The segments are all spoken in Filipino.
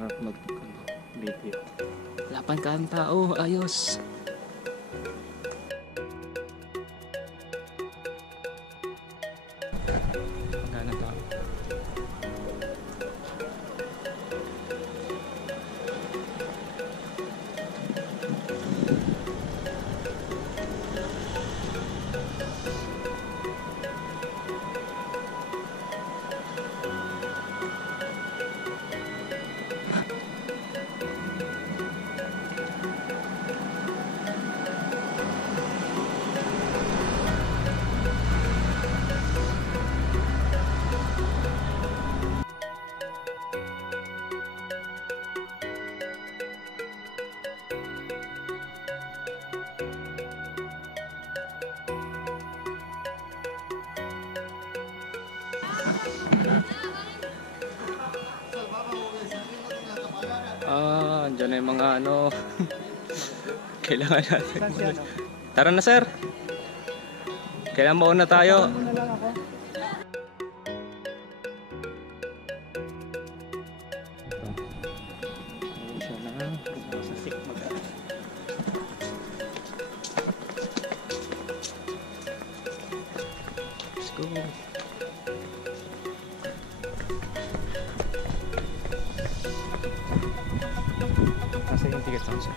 Sarap mag-video. Lapan ka ang tao, ayos. Magana tao. Andyan na yung mga ano. Kailangan natin. Tara na, sir. Kailangan mauna tayo. Let's go. Nasa yung ticket lang siya.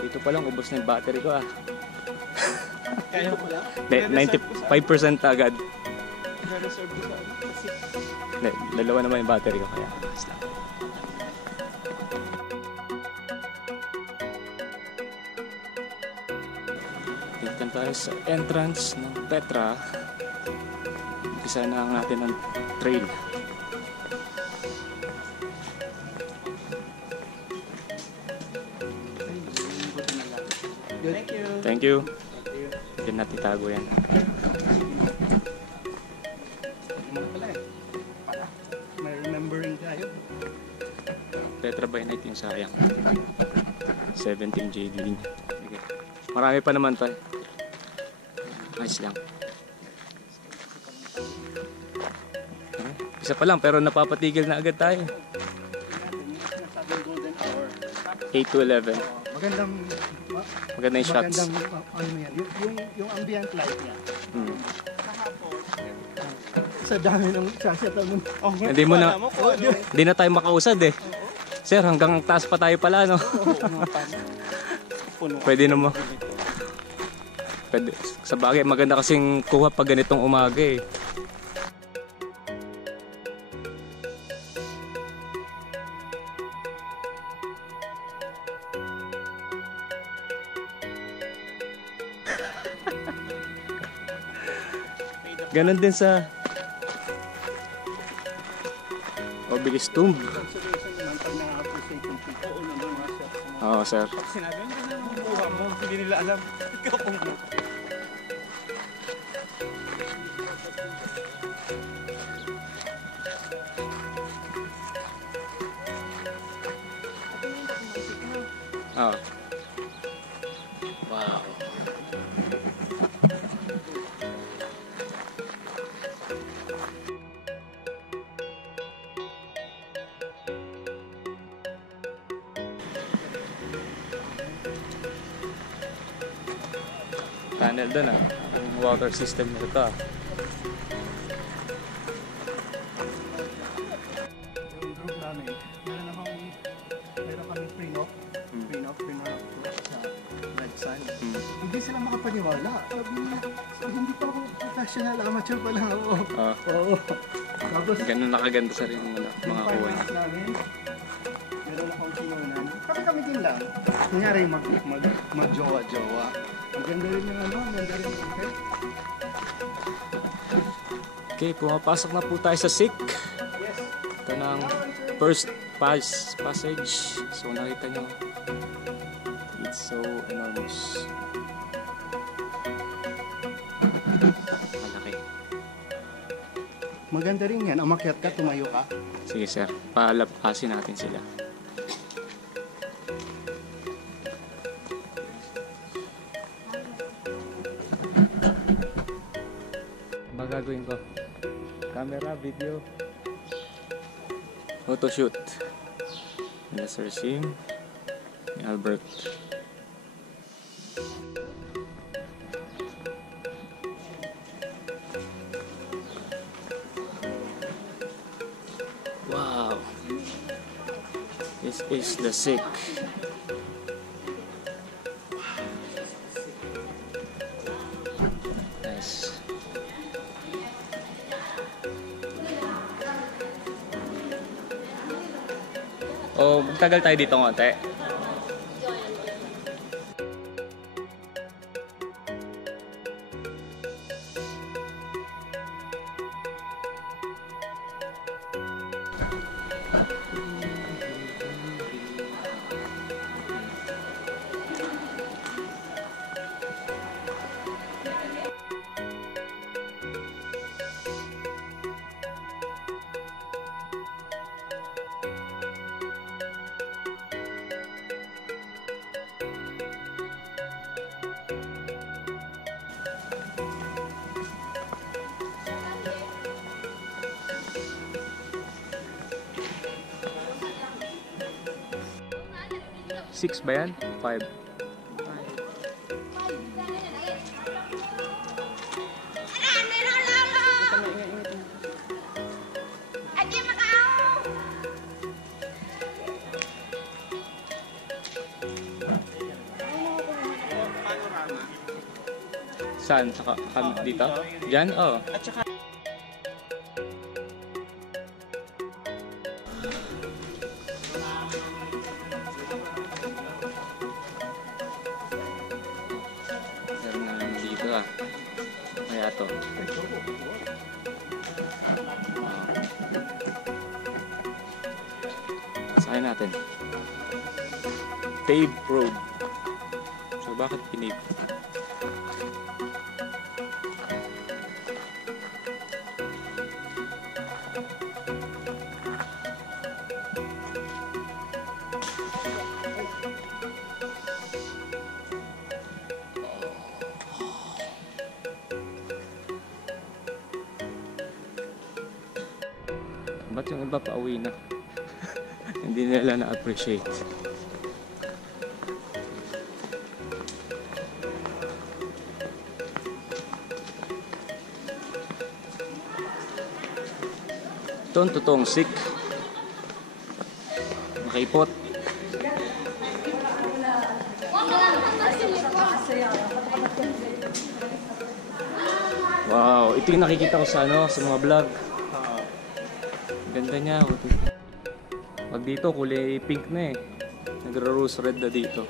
Dito pa lang, ubos na yung battery ko ah. Kaya mo lang? 95% agad. Dalawa naman yung battery ko kaya. Dito tayo sa entrance ng Petra. Umpisa na natin ang trail. Thank you. Thank you. Diyan natin itago yan. May remembering tayo. Petra by night yung sayang. 17 JD din. Okay. Marami pa naman tayo. Nice lang. Isa pa lang pero napapatigil na agad tayo. 8 to 11. Maganda yung shots. Magandang ano yan. Yung ambient light niya. Sa dami ng sasatan mo. Oh, Hindi mo na, hindi na tayo makausad eh. Sir, hanggang taas pa tayo pala, no? Pwede naman. Pwede. Sa bagay, maganda kasing kuha pag ganitong umaga eh. Ganon din sa Obelisk Tomb. Oo, sir. Pag sinabi mo na ang buha mo, hindi nila alam. Ikaw kung Oo. Wow. Tunnel doon ah. Ang water system nito ah. yung group namin, meron kami pre-knock sa Red Sun. Hindi sila makapaniwala. Sabi niya, hindi pa ako professional, amateur pa lang ako. Oo. Tapos, Ganun nakaganda sa rin mga kuha niya. namin, meron akong kinunan. Kami din lang. Kunyari mag-jowa-jowa. Ang ganda rin yung ano, ang ganda rin yung effect. Okay, pumapasok na po tayo sa SIC. Yes. Ito na ang first passage. So nakita nyo, it's so enormous. Malaki. Maganda rin yan. Umakyat ka, tumayo ka. Sige sir, palabkasin natin sila. Ano gagawin ko? Camera, video. Photo shoot. Nila Sir Sim. Ni Albert. Wow. This is the sick. Nice. O, magtagal tayo dito konti. Six ba yan? Five. Saan? Sa dito? Diyan? Oo. Meron na lang dito ah. Kaya to. Saan natin? Paved road. So bakit pinave? Ba't yung iba pa uwi na? Hindi nila na-appreciate. Ito ang totoong sick. Makaipot. Wow, ito yung nakikita ko sa sa mga vlog. Ganda niya. Pag dito, kulay pink na eh. Nagra-rose red na dito.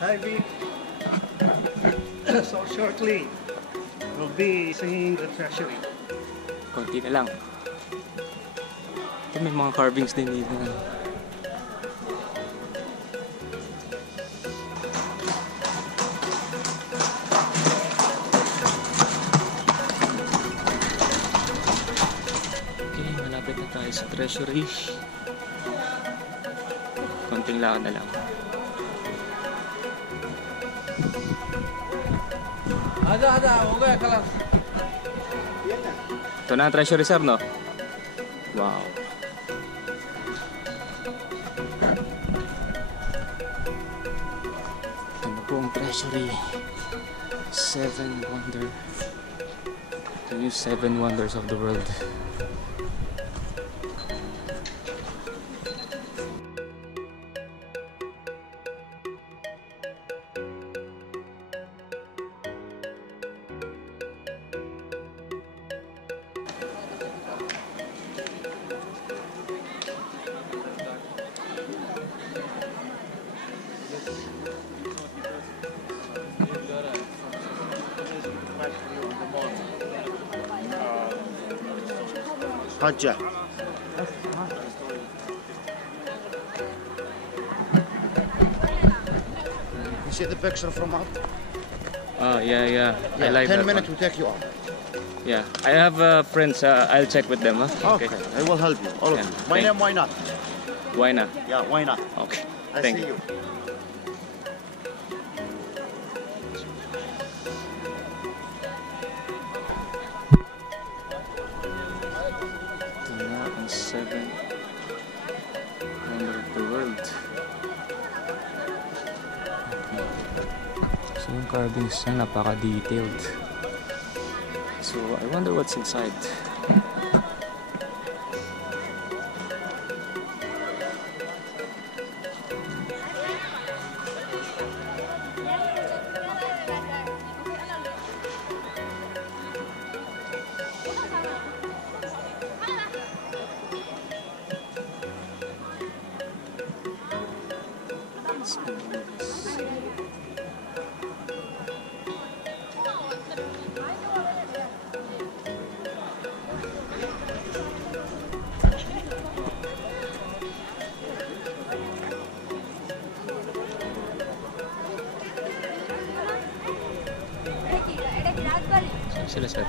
Hi, V. So shortly, we'll be seeing the treasury. Konti na lang. Ito may mga carvings din dito. Okay, malapit na tayo sa treasury. Konting lakad na lang. Okay, kalas. Ito na ang treasury, sir, no? Wow. Ito Treasury. The new seven wonders of the world. Hajjah. You see the picture from up? Yeah. I like 10 that minutes one. will take you out. Yeah, I have friends. I'll check with them. Huh? Okay. I will help you. All of Yeah, you. My thank- name, why not? Why not? Yeah, why not? Okay. I Thank see you. you. Ito na ang seventh wonder of the world. So yung carvings niya napaka-detailed. So I wonder what's inside. Sila sir.